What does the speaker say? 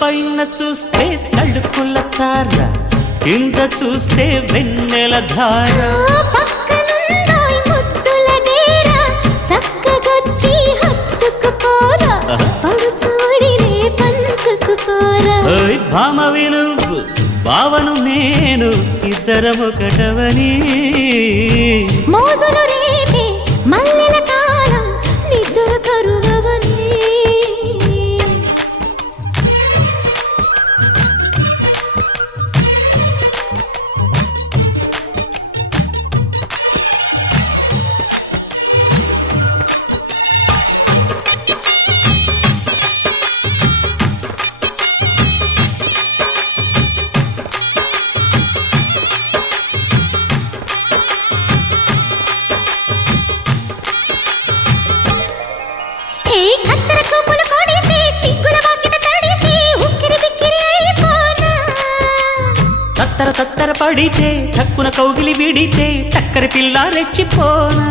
పైన చూస్తే తడుకుల తార, కింద చూస్తే వెన్నెల ధార. పక్కనుందోయ్ ముద్దుల డేరా, చక్కగొచ్చి హత్తుకుపోరా, పడుచూడినే పంచుకుపోరా. ఓయ్ భామ విలువు భావను నేను, ఇద్దరమొకటవని. మోజులు రేపే మల్లెల కాలం, నిద్ర కరువవని. తత్తర తత్తర పడితే, తక్కున కౌగిలి విడితే, చక్కరి పిల్ల రెచ్చిపోనా.